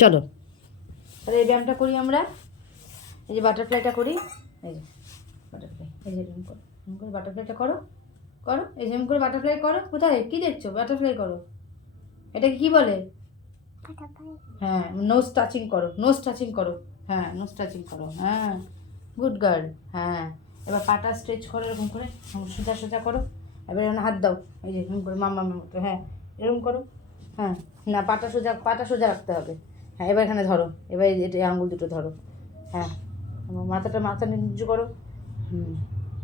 চলো তাহলে এই ব্যায়ামটা করি আমরা। এই যে বাটারফ্লাইটা করি, এই যে বাটারফ্লাই, এই যে এরকম করো, এরকম করে বাটারফ্লাইটা করো, করো এই যেমন করে বাটারফ্লাই করো। কোথায় কী দেখছো? বাটারফ্লাই করো। এটাকে কী বলে? হ্যাঁ, নোজ টাচিং করো, নোজ টাচিং করো। হ্যাঁ, নোজ টাচিং করো। হ্যাঁ, গুড গার্ল। হ্যাঁ, এবার পাটা স্ট্রেচ করো এরকম করে, সোজা সোজা করো। এবার এখানে হাত দাও, এই যে এরকম করে মামার মতো। হ্যাঁ, এরকম করো। হ্যাঁ, না পাটা সোজা রাখতে হবে। হ্যাঁ, এবার এখানে ধরো, এবার এই আঙুল দুটো ধরো। হ্যাঁ, মাথা নিচু করো। হুম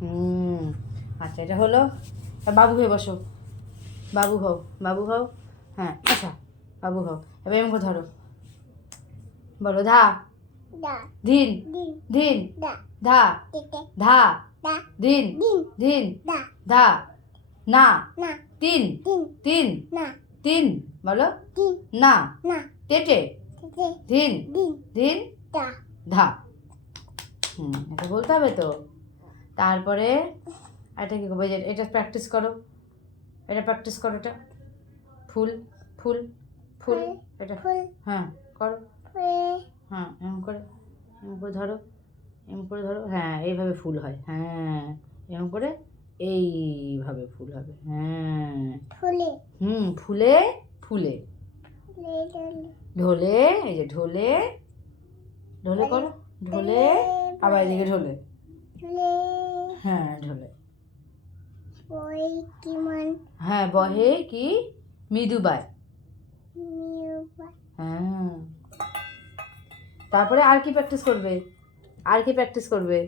হুম, আচ্ছা এটা হলো। বাবু হয়ে বসো, বাবু হও, বাবু হও। হ্যাঁ, আচ্ছা বাবু হও। এবার এরকম করে ধরো, বলো ধা, ধিন, ধিন, ধা, ধা, ধিন, ধিন, ধা, না, তিন, তিন, তিন, বলো না, তেটে, ধিন, ধিন, ধা। এটা বলতে হবে তো। তারপরে এটা কি করবো? এটা প্র্যাকটিস করো, এটা প্র্যাকটিস করো। এটা ফুল, ফুল, ফুল, এটা হ্যাঁ করো। হ্যাঁ, এরকম করে ধরো, এরকম করে ধরো। হ্যাঁ, এইভাবে ফুল হয়। হ্যাঁ, এরকম করে এইভাবে ফুল হবে। হ্যাঁ, ফুলে ফুলে ঢোলে, এই যে ঢোলে, ঢোলে করো, ঢোলে, আবার এদিকে ঢোলে। হ্যাঁ, ঢোলে। হ্যাঁ, বহে কি মৃদুবায়। হ্যাঁ, তারপরে আর কি প্র্যাকটিস করবে? আর কি প্র্যাকটিস করবে?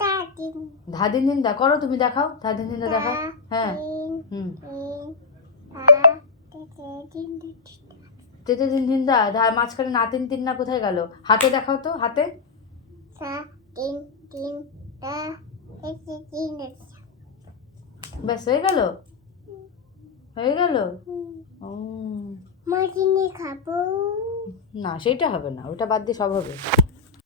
ধাদিন দিন দা করো, তুমি দেখাও, ধাদিন দিন দা দেখাও। হ্যাঁ, হুম, তেতে দিন দিন দা, মাঝখানে না তিন তিন না কোথায় গেল? হাতে দেখাও তো, হাতে। ব্যাস হয়ে গেল, হয়ে গেল। খাবো না, সেইটা হবে না, ওটা বাদ দিয়ে সব হবে।